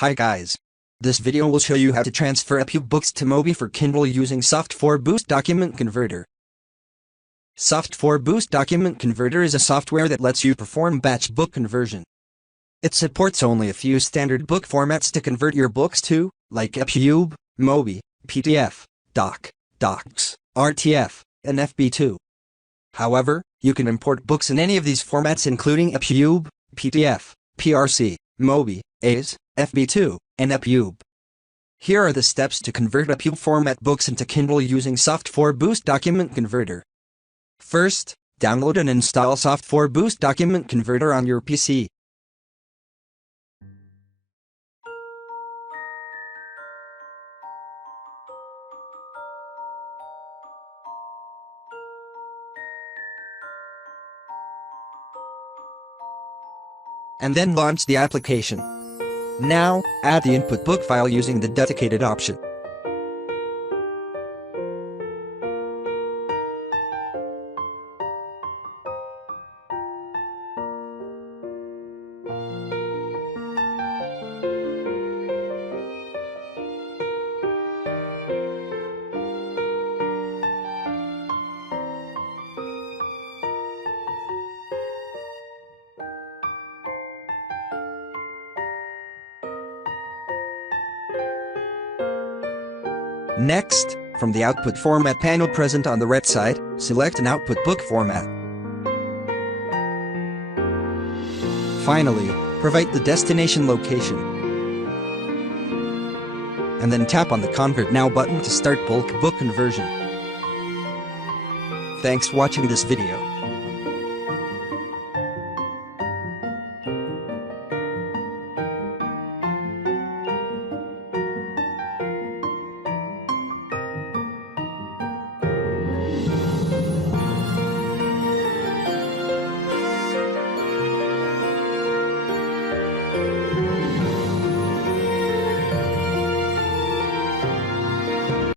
Hi guys. This video will show you how to transfer Epub books to Mobi for Kindle using Soft4Boost Document Converter. Soft4Boost Document Converter is a software that lets you perform batch book conversion. It supports only a few standard book formats to convert your books to, like Epub, Mobi, PDF, DOCX, RTF, and FB2. However, you can import books in any of these formats including Epub, PDF, PRC, Mobi, AIS, FB2, and Epub. Here are the steps to convert Epub format books into Kindle using Soft4Boost Document Converter. First, download and install Soft4Boost Document Converter on your PC. And then launch the application. Now, add the input book file using the dedicated option. Next, from the Output Format panel present on the right side, select an output book format. Finally, provide the destination location. And then tap on the Convert Now button to start bulk book conversion. Thanks for watching this video.